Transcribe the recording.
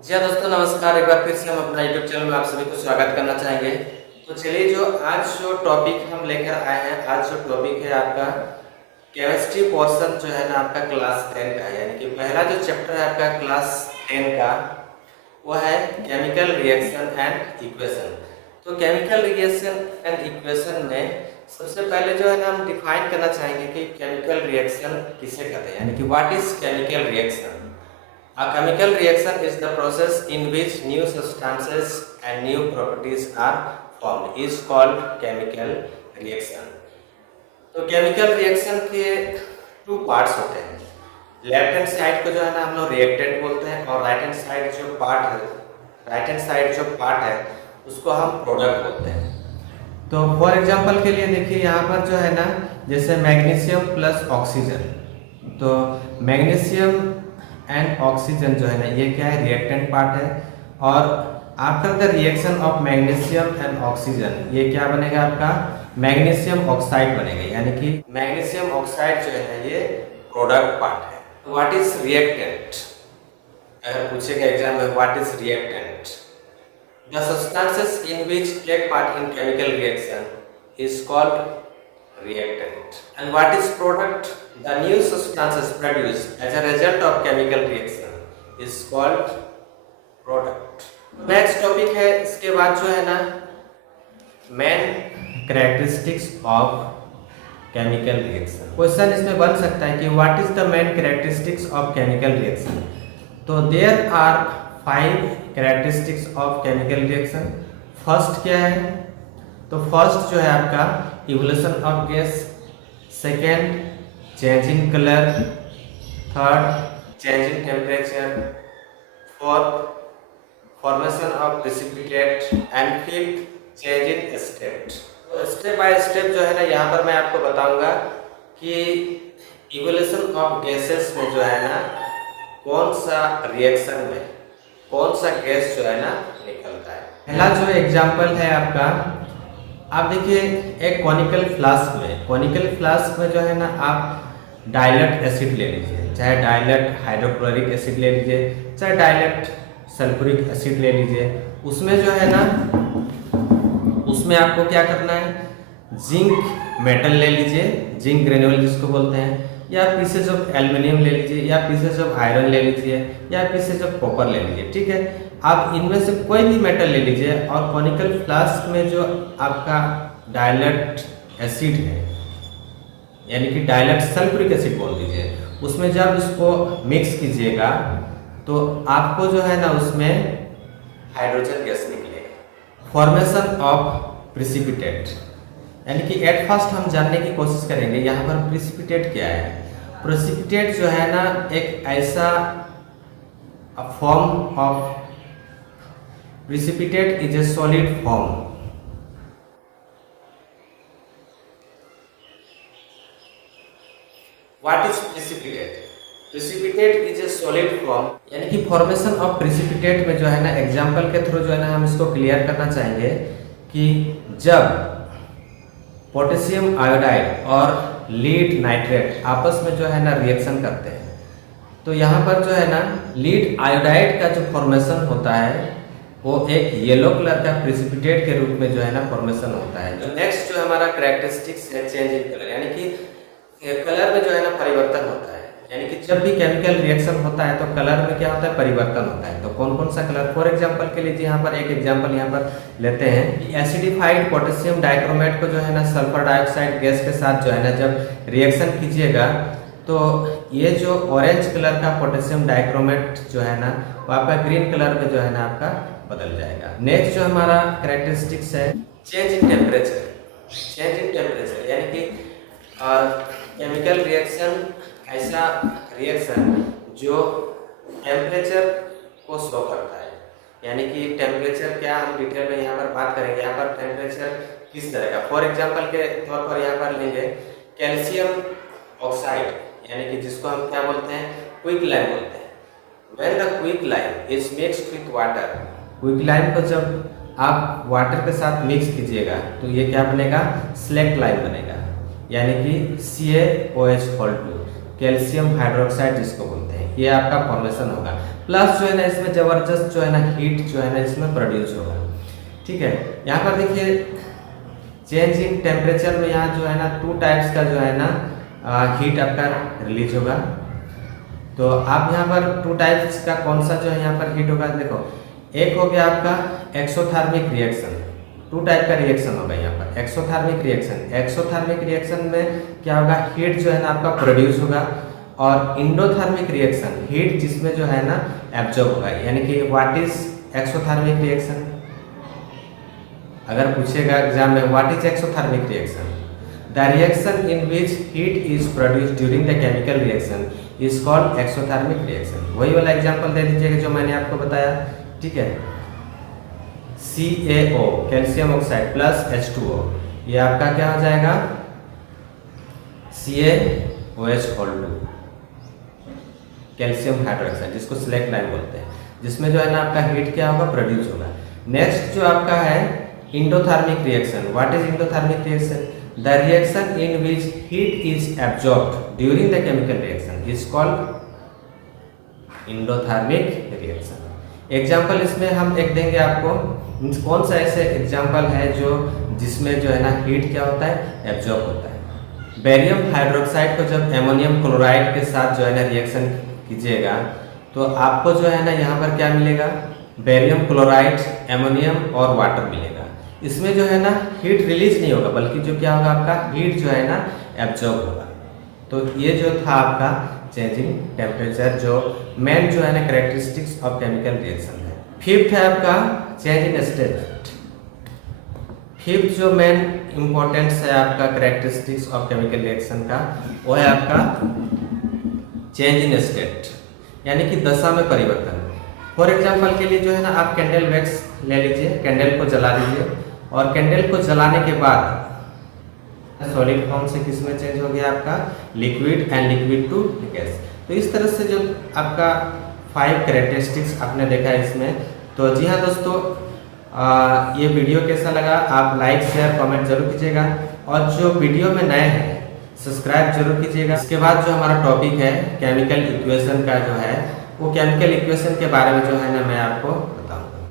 जी हाँ दोस्तों, नमस्कार। एक बार फिर से हम अपना यूट्यूब चैनल में आप सभी को स्वागत करना चाहेंगे। तो चलिए, जो टॉपिक हम लेकर आए हैं, आज जो टॉपिक है आपका केमिस्ट्री पोर्शन जो है ना, आपका क्लास 10 का, यानी कि पहला जो चैप्टर है आपका क्लास 10 का, वो है केमिकल रिएक्शन एंड इक्वेशन। तो केमिकल रिएक्शन एंड इक्वेशन में सबसे पहले जो है ना, हम डिफाइन करना चाहेंगे कि केमिकल रिएक्शन किसे कहते हैं, यानी कि what is chemical reaction. A chemical reaction is the process in which new substances and new properties are formed, is called chemical reaction. तो केमिकल रिएक्शन के टू पार्ट्स होते हैं। लेफ्ट हैंड साइड को जो है ना हम लोग रिएक्टेंट बोलते हैं, और राइट हैंड साइड जो पार्ट है उसको हम प्रोडक्ट बोलते हैं। तो फॉर एग्जांपल के लिए देखिए, यहाँ पर जो है ना, जैसे मैग्नीशियम प्लस ऑक्सीजन, तो मैग्नीशियम एंड ऑक्सीजन जो है ना, ये क्या है, रिएक्टेंट पार्ट है। और after the reaction of magnesium and oxygen, ये क्या बनेगा आपका, मैग्नीशियम ऑक्साइड बनेगा, यानी कि मैग्नीशियम ऑक्साइड जो है ये प्रोडक्ट पार्ट है। तो व्हाट इज रिएक्टेंट, अगर पूछेगा एग्जाम में what is reactant, the substances in which take part in chemical reaction is called reactant. And what is product? The new substances produced as a result of chemical reaction is called product. Next topic है, इसके बाद जो है ना, main characteristics of chemical reaction. Question इसमें बन सकता है कि what is the main characteristics of chemical reaction? तो there are 5 characteristics of chemical reaction. First क्या है, तो फर्स्ट जो है आपका evolution of gas, second change in colour, third change in temperature, fourth formation of precipitate, and fifth change in state. तो step by step जो है ना, यहाँ पर मैं आपको बताऊंगा कि इवोल्यूशन ऑफ गैसेस में जो है ना, कौन सा रिएक्शन में कौन सा गैस जो है ना निकलता है। पहला जो एग्जाम्पल है आपका, आप देखिए, एक कॉनिकल फ्लास्क में जो है ना, आप डाइलेट एसिड ले लीजिए, चाहे डाइलेट हाइड्रोक्लोरिक एसिड ले लीजिए, चाहे डाइलेट सल्फ्यूरिक एसिड ले लीजिए। उसमें जो है ना, उसमें आपको क्या करना है, जिंक मेटल ले लीजिए, जिंक ग्रेन्यूल जिसको बोलते हैं, या पीसेज ऑफ एल्युमिनियम ले लीजिए, या पीसेज ऑफ आयरन ले लीजिए, या पीसेज ऑफ कॉपर ले लीजिए। ठीक है, आप इनमें से कोई भी मेटल ले लीजिए, और कॉनिकल फ्लास्क में जो आपका डाइलेट एसिड है, यानी कि डाइलेट सल्फ्यूरिक एसिड बोल दीजिए, उसमें जब इसको मिक्स कीजिएगा तो आपको जो है ना, उसमें हाइड्रोजन गैस निकलेगा। फॉर्मेशन ऑफ प्रेसिपिटेट, यानी कि एट फर्स्ट हम जानने की कोशिश करेंगे यहाँ पर प्रेसिपिटेट क्या है। प्रेसिपिटेट जो है ना, एक ऐसा form of precipitate is a solid form. What is precipitate? Precipitate is a solid form, यानी कि फॉर्मेशन ऑफ प्रेसिपिटेट में जो है ना, एग्जाम्पल के थ्रू जो है ना, हम इसको क्लियर करना चाहेंगे कि जब पोटेशियम आयोडाइड और लीड नाइट्रेट आपस में जो है ना रिएक्शन करते हैं, तो यहाँ पर जो है ना, लीड आयोडाइड का जो फॉर्मेशन होता है वो एक येलो कलर का प्रेसिपिटेट के रूप में जो है ना फॉर्मेशन होता है। जो नेक्स्ट जो हमारा कैरेक्टरिस्टिक्स है, चेंज इन कलर, यानी कि कलर में जो है ना परिवर्तन होता है। यानी कि जब भी केमिकल रिएक्शन होता है तो कलर में क्या होता है, परिवर्तन होता है। तो कौन कौन सा कलर, फॉर एग्जांपल के लिए यहाँ पर एक एग्जांपल यहाँ पर लेते हैं, एसिडिफाइड पोटेशियम डाइक्रोमेट को जो है ना सल्फर डाइऑक्साइड गैस के साथ जो है ना जब रिएक्शन कीजिएगा, तो ये जो ऑरेंज कलर का पोटेशियम डाइक्रोमेट जो है ना, वो आपका ग्रीन कलर में जो है ना आपका बदल जाएगा। नेक्स्ट जो हमारा कैरेक्टरिस्टिक्स है, change in temperature. Change in temperature यानी कि केमिकल रिएक्शन ऐसा रिएक्शन जो टेम्परेचर को शो करता है, यानी कि टेम्परेचर क्या, हम डिटेल में यहाँ पर बात करेंगे। यहाँ पर टेम्परेचर किस तरह का, फॉर एग्जांपल के तौर पर यहाँ पर लेंगे कैल्शियम ऑक्साइड, यानी कि जिसको हम क्या बोलते हैं, क्विक लाइम बोलते हैं। When the quicklime is mixed with water, quicklime को जब आप वाटर के साथ मिक्स कीजिएगा तो ये क्या बनेगा, स्लेक्ट लाइम बनेगा, यानी कि CaOH2, कैल्शियम हाइड्रोक्साइड जिसको बोलते हैं, ये आपका फॉर्मेशन होगा। प्लस जो है ना इसमें जबरदस्त जो है ना हीट जो है ना इसमें प्रोड्यूस होगा। ठीक है, यहाँ पर देखिए चेंज इन टेम्परेचर में यहाँ जो है ना 2 टाइप्स का जो है ना हीट आपका रिलीज होगा। तो आप यहाँ पर 2 टाइप्स का कौन सा जो है यहाँ पर हीट होगा, देखो एक हो गया आपका एक्सोथर्मिक रिएक्शन। 2 टाइप का रिएक्शन होगा यहाँ पर। एक्सोथर्मिक रिएक्शन में क्या होगा, हीट जो है ना आपका प्रोड्यूस होगा, और इंडोथर्मिक रिएक्शन हीट जिसमें जो है ना एब्जॉर्ब होगा। यानी कि व्हाट इज एक्सोथर्मिक रिएक्शन, अगर पूछेगा एग्जाम में what is exothermic reaction, the reaction in which heat is produced during the chemical reaction is called exothermic reaction. वही वाला एग्जांपल दे दीजिएगा जो मैंने आपको बताया। ठीक है, CaO calcium oxide plus H2O, ये आपका क्या हो जाएगा, CaOH2 कैल्शियम हाइड्रोक्साइड, जिसको सिलेक्ट लाइन बोलते हैं, जिसमें जो है ना आपका हीट क्या होगा, प्रोड्यूस होगा। नेक्स्ट जो आपका है endothermic reaction. What is endothermic reaction, the reaction in which heat is absorbed during the chemical reaction is called endothermic reaction. Example इसमें हम एक देंगे आपको, कौन सा ऐसे एग्जाम्पल है जो जिसमें जो है ना हीट क्या होता है, एब्जॉर्ब होता है। बेरियम हाइड्रोक्साइड को जब एमोनियम क्लोराइड के साथ जो है ना रिएक्शन कीजिएगा तो आपको जो है ना यहाँ पर क्या मिलेगा, बेरियम क्लोराइड, एमोनियम और वाटर मिलेगा। इसमें जो है ना हीट रिलीज नहीं होगा, बल्कि जो क्या होगा आपका हीट जो है ना एब्जॉर्ब होगा। तो ये जो था आपका चेंजिंग टेम्परेचर, जो मेन जो है ना कैरेक्टरिस्टिक्स ऑफ केमिकल रिएक्शन है। फिफ्थ है आपका चेंज इन स्टेट। फिफ्थ जो मेन इंपॉर्टेंस है आपका कैरेक्टरिस्टिक्स ऑफ केमिकल रिएक्शन का, वो है आपका चेंज इन स्टेट, यानी कि दशा में परिवर्तन। फॉर एग्जाम्पल के लिए जो है ना आप कैंडल वैक्स ले लीजिए, कैंडल को जला दीजिए, और कैंडल को जलाने के बाद सॉलिड फॉर्म से किस में चेंज हो गया आपका, liquid, and liquid to gas. तो इस तरह से जो आपका 5 कैरेक्टरिस्टिक्स आपने देखा है इसमें। तो जी हाँ दोस्तों, ये वीडियो कैसा लगा आप लाइक शेयर कमेंट जरूर कीजिएगा, और जो वीडियो में नए हैं सब्सक्राइब जरूर कीजिएगा। इसके बाद जो हमारा टॉपिक है केमिकल इक्वेशन का जो है, वो केमिकल इक्वेशन के बारे में जो है ना मैं आपको